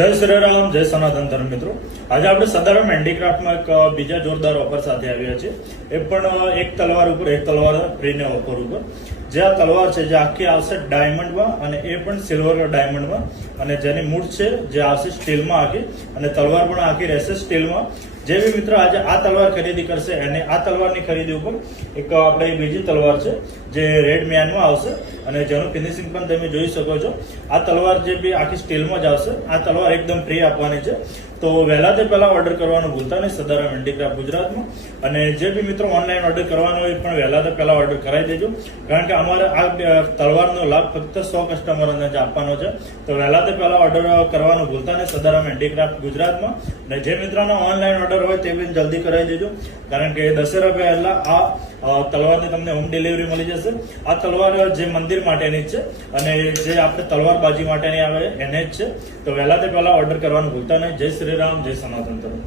જય શ્રી રામ, જય સનાતન ધર્મ મિત્રો. આજે આપણે સદારામ હેન્ડીક્રાફ્ટમાં એક બીજા જોરદાર ઓફર સાથે આવ્યા છે. એ પણ એક તલવાર ઉપર એક તલવાર ફ્રીને ઓફર ઉપર. જે આ તલવાર છે જે આખી આવશે ડાયમંડમાં અને એ પણ સિલ્વર ડાયમંડમાં, અને જેની મૂઠ છે જે આવશે સ્ટીલમાં આખી, અને તલવાર પણ આખી રહેશે સ્ટીલમાં. જે બી મિત્રો આજે આ તલવાર ખરીદી કરશે એને આ તલવારની ખરીદી ઉપર એક આપણે બીજી તલવાર છે જે રેડ મ્યાનમાં આવશે, અને જેનું ફિનિશિંગ પણ તમે જોઈ શકો છો. આ તલવાર જે બી આખી સ્ટીલમાં જ આવશે. આ તલવાર એકદમ ફ્રી આપવાની છે. તો વહેલા તે પહેલા ઓર્ડર કરવાનું ભૂલતા નહીં સદારામ હેન્ડીક્રાફ્ટ ગુજરાતમાં. અને જે બી મિત્રો ઓનલાઈન ઓર્ડર કરવાનો હોય પણ વહેલા તે પહેલા ઓર્ડર કરાવી દેજો, કારણ કે અમારે આ તલવારનો લાભ ફક્ત 100 કસ્ટમરોને જ આપવાનો છે. તો વહેલા તે પહેલા ઓર્ડર કરવાનું ભૂલતા નહીં સદારામ હેન્ડીક્રાફ્ટ ગુજરાતમાં. અને જે મિત્રોનો ઓનલાઈન ઓર્ડર હોય તે બી જલ્દી કરાવી દેજો, કારણ કે દશેરા પહેલા આ તલવારની તમને હોમ ડિલિવરી મળી જશે. આ તલવાર જે મંદિર માટેની જ છે અને જે આપણે તલવારબાજી માટેની આવે એને જ છે. તો વહેલા તે પહેલા ઓર્ડર કરવાનું ભૂલતા નહીં. જય શ્રી રામ, જય સનાતન ધર્મ.